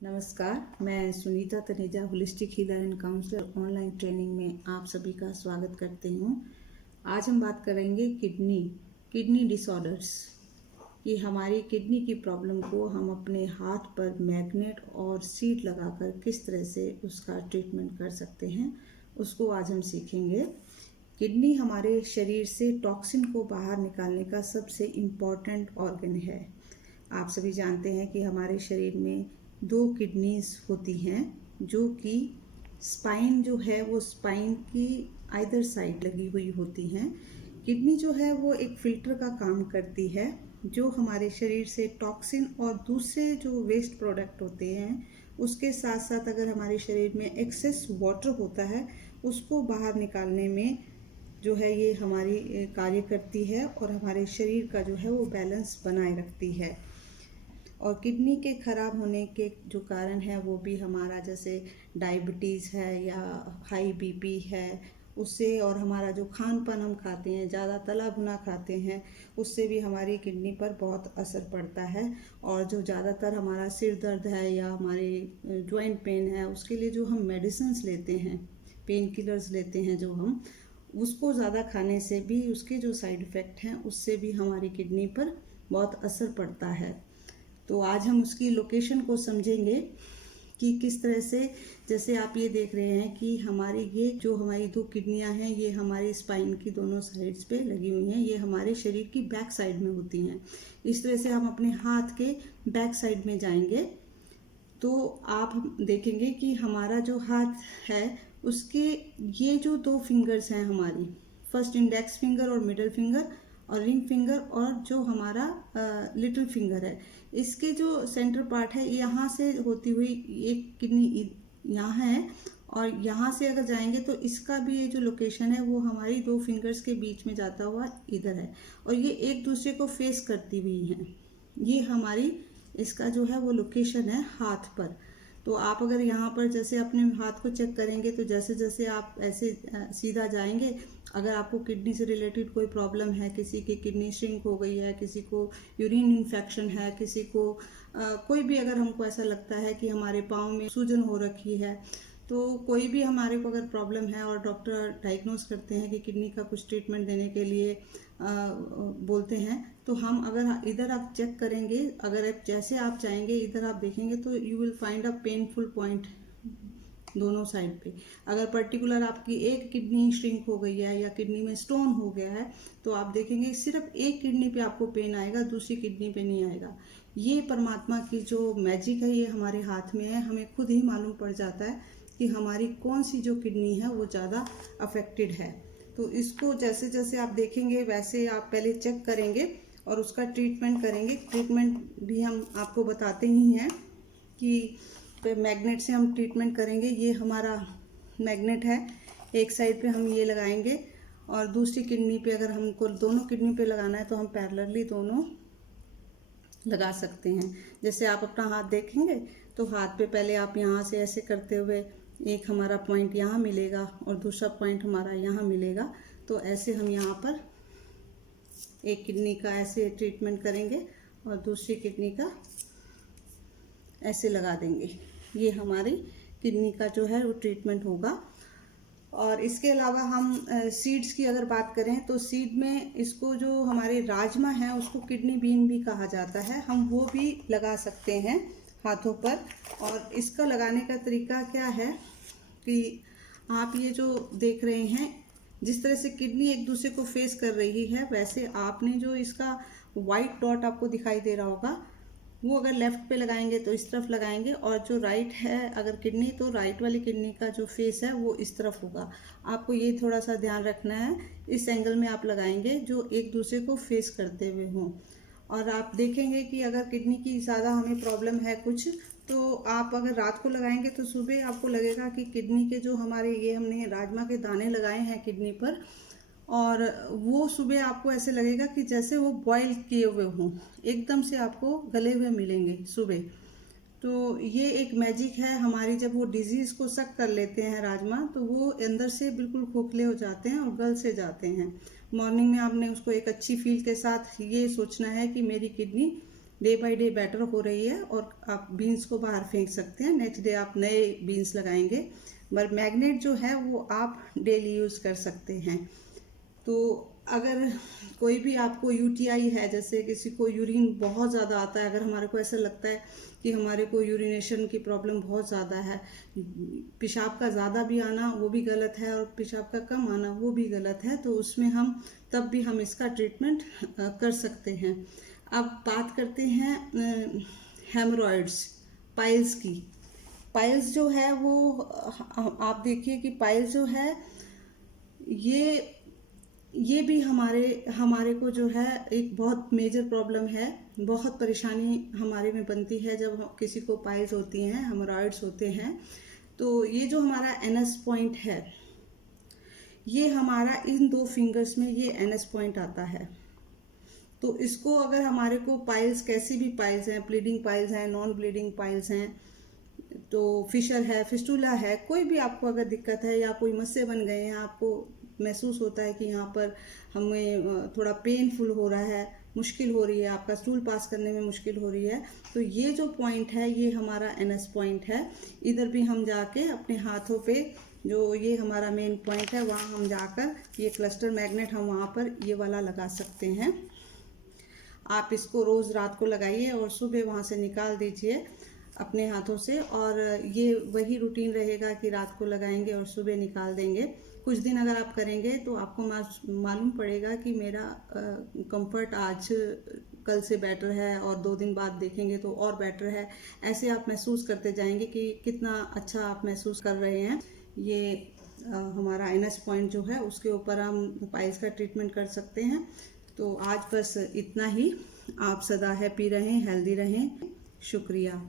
नमस्कार, मैं Sunita Taneja holistic healer and counsellor online training में आप सभी का स्वागत करती हूँ। आज हम बात करेंगे किडनी डिसऑर्डर्स कि हमारी किडनी की प्रॉब्लम को हम अपने हाथ पर मैग्नेट और सीड लगाकर किस तरह से उसका ट्रीटमेंट कर सकते हैं, उसको आज हम सीखेंगे। किडनी हमारे शरीर से टॉक्सिन को बाहर निकालने का सबसे इम्पॉर्टेंट ऑर्गन है। आप सभी जानते हैं कि हमारे शरीर में 2 किडनीज होती हैं जो कि स्पाइन जो है वो स्पाइन की आइदर साइड लगी हुई होती हैं। किडनी जो है वो एक फिल्टर का काम करती है जो हमारे शरीर से टॉक्सिन और दूसरे जो वेस्ट प्रोडक्ट होते हैं उसके साथ साथ अगर हमारे शरीर में एक्सेस वाटर होता है उसको बाहर निकालने में जो है ये हमारी कार्य करती है और हमारे शरीर का जो है वो बैलेंस बनाए रखती है। और किडनी के ख़राब होने के जो कारण है वो भी हमारा जैसे डायबिटीज़ है या हाई बीपी है उससे, और हमारा जो खान पान हम खाते हैं ज़्यादा तला भुना खाते हैं उससे भी हमारी किडनी पर बहुत असर पड़ता है। और जो ज़्यादातर हमारा सिर दर्द है या हमारे जॉइंट पेन है उसके लिए जो हम मेडिसिन्स लेते हैं, पेन किलर्स लेते हैं जो हम, उसको ज़्यादा खाने से भी उसके जो साइड इफ़ेक्ट हैं उससे भी हमारी किडनी पर बहुत असर पड़ता है। तो आज हम उसकी लोकेशन को समझेंगे कि किस तरह से, जैसे आप ये देख रहे हैं कि हमारी ये जो हमारी 2 किडनियां हैं ये हमारी स्पाइन की दोनों साइड्स पे लगी हुई हैं, ये हमारे शरीर की बैक साइड में होती हैं। इस तरह से हम अपने हाथ के बैक साइड में जाएंगे तो आप देखेंगे कि हमारा जो हाथ है उसके ये जो 2 फिंगर्स हैं हमारी, फर्स्ट इंडेक्स फिंगर और मिडल फिंगर और रिंग फिंगर और जो हमारा लिटिल फिंगर है, इसके जो सेंटर पार्ट है यहाँ से होती हुई एक किडनी यहाँ है और यहाँ से अगर जाएंगे तो इसका भी ये जो लोकेशन है वो हमारी 2 फिंगर्स के बीच में जाता हुआ इधर है और ये एक दूसरे को फेस करती हुई हैं। ये हमारी इसका जो है वो लोकेशन है हाथ पर। तो आप अगर यहाँ पर जैसे अपने हाथ को चेक करेंगे तो जैसे जैसे आप ऐसे सीधा जाएंगे, अगर आपको किडनी से रिलेटेड कोई प्रॉब्लम है, किसी की किडनी श्रिंक हो गई है, किसी को यूरिन इन्फेक्शन है, किसी को कोई भी अगर हमको ऐसा लगता है कि हमारे पाँव में सूजन हो रखी है, तो कोई भी हमारे को अगर प्रॉब्लम है और डॉक्टर डायग्नोस करते हैं कि किडनी का कुछ ट्रीटमेंट देने के लिए बोलते हैं, तो हम अगर इधर आप चेक करेंगे, अगर जैसे आप चाहेंगे इधर आप देखेंगे तो you will find a painful point दोनों साइड पे। अगर पर्टिकुलर आपकी एक किडनी श्रिंक हो गई है या किडनी में स्टोन हो गया है तो आप देखेंगे सिर्फ एक किडनी पे आपको पेन आएगा, दूसरी किडनी पे नहीं आएगा। ये परमात्मा की जो मैजिक है ये हमारे हाथ में है, हमें खुद ही मालूम पड़ जाता है कि हमारी कौन सी जो किडनी है वो ज़्यादा अफेक्टेड है। तो इसको जैसे जैसे आप देखेंगे वैसे आप पहले चेक करेंगे और उसका ट्रीटमेंट करेंगे। ट्रीटमेंट भी हम आपको बताते ही हैं कि मैग्नेट से हम ट्रीटमेंट करेंगे। ये हमारा मैग्नेट है, एक साइड पे हम ये लगाएंगे और दूसरी किडनी पे अगर हमको दोनों किडनी पे लगाना है तो हम पैरेलली दोनों लगा सकते हैं। जैसे आप अपना हाथ देखेंगे तो हाथ पे पहले आप यहाँ से ऐसे करते हुए एक हमारा पॉइंट यहाँ मिलेगा और दूसरा पॉइंट हमारा यहाँ मिलेगा, तो ऐसे हम यहाँ पर एक किडनी का ऐसे ट्रीटमेंट करेंगे और दूसरी किडनी का ऐसे लगा देंगे। ये हमारी किडनी का जो है वो ट्रीटमेंट होगा। और इसके अलावा हम सीड्स की अगर बात करें तो सीड में इसको जो हमारे राजमा है उसको किडनी बीन भी कहा जाता है, हम वो भी लगा सकते हैं हाथों पर। और इसका लगाने का तरीका क्या है कि आप ये जो देख रहे हैं जिस तरह से किडनी एक दूसरे को फेस कर रही है वैसे आपने जो इसका वाइट डॉट आपको दिखाई दे रहा होगा वो अगर लेफ्ट पे लगाएंगे तो इस तरफ लगाएंगे और जो राइट है अगर किडनी तो राइट वाली किडनी का जो फेस है वो इस तरफ होगा। आपको ये थोड़ा सा ध्यान रखना है, इस एंगल में आप लगाएंगे जो एक दूसरे को फेस करते हुए हों। और आप देखेंगे कि अगर किडनी की ज़्यादा हमें प्रॉब्लम है कुछ तो आप अगर रात को लगाएंगे तो सुबह आपको लगेगा कि किडनी के जो हमारे ये हमने राजमा के दाने लगाए हैं किडनी पर, और वो सुबह आपको ऐसे लगेगा कि जैसे वो बॉईल किए हुए हों, एकदम से आपको गले हुए मिलेंगे सुबह। तो ये एक मैजिक है हमारी, जब वो डिजीज़ को सक कर लेते हैं राजमा तो वो अंदर से बिल्कुल खोखले हो जाते हैं और गल से जाते हैं। मॉर्निंग में आपने उसको एक अच्छी फील के साथ ये सोचना है कि मेरी kidney day by day better हो रही है और आप बीन्स को बाहर फेंक सकते हैं। नेक्स्ट डे आप नए बीन्स लगाएंगे। पर मैग्नेट जो है वो आप डेली यूज़ कर सकते हैं। तो अगर कोई भी आपको यूटीआई है, जैसे किसी को यूरिन बहुत ज़्यादा आता है, अगर हमारे को ऐसा लगता है कि हमारे को यूरिनेशन की प्रॉब्लम बहुत ज़्यादा है, पेशाब का ज़्यादा भी आना वो भी गलत है और पेशाब का कम आना वो भी गलत है, तो उसमें हम तब भी हम इसका ट्रीटमेंट कर सकते हैं। अब बात करते हैं हेमरॉइड्स, पाइल्स की। पाइल्स जो है वो आप देखिए कि पाइल्स जो है ये भी हमारे को जो है एक बहुत मेजर प्रॉब्लम है। बहुत परेशानी हमारे में बनती है जब किसी को पाइल्स होती हैं, हेमरॉइड्स होते हैं। तो ये जो हमारा एनएस पॉइंट है, ये हमारा इन 2 फिंगर्स में ये एनएस पॉइंट आता है। तो इसको अगर हमारे को पाइल्स, कैसी भी पाइल्स हैं, ब्लीडिंग पाइल्स हैं, नॉन ब्लीडिंग पाइल्स हैं, तो फिशर है, फिस्टुला है, कोई भी आपको अगर दिक्कत है या कोई मस्से बन गए हैं, आपको महसूस होता है कि यहाँ पर हमें थोड़ा पेनफुल हो रहा है, मुश्किल हो रही है, आपका स्टूल पास करने में मुश्किल हो रही है, तो ये जो पॉइंट है ये हमारा एनएस पॉइंट है। इधर भी हम जाके अपने हाथों पे जो ये हमारा मेन पॉइंट है वहाँ हम जाकर ये क्लस्टर मैग्नेट हम वहाँ पर ये वाला लगा सकते हैं। आप इसको रोज़ रात को लगाइए और सुबह वहाँ से निकाल दीजिए अपने हाथों से, और ये वही रूटीन रहेगा कि रात को लगाएंगे और सुबह निकाल देंगे। कुछ दिन अगर आप करेंगे तो आपको मालूम पड़ेगा कि मेरा कंफर्ट आज कल से बेटर है और 2 दिन बाद देखेंगे तो और बेटर है। ऐसे आप महसूस करते जाएंगे कि कितना अच्छा आप महसूस कर रहे हैं। ये हमारा एनएस पॉइंट जो है उसके ऊपर हम पाइल्स का ट्रीटमेंट कर सकते हैं। तो आज बस इतना ही। आप सदा हैप्पी रहें, हेल्दी रहें। शुक्रिया।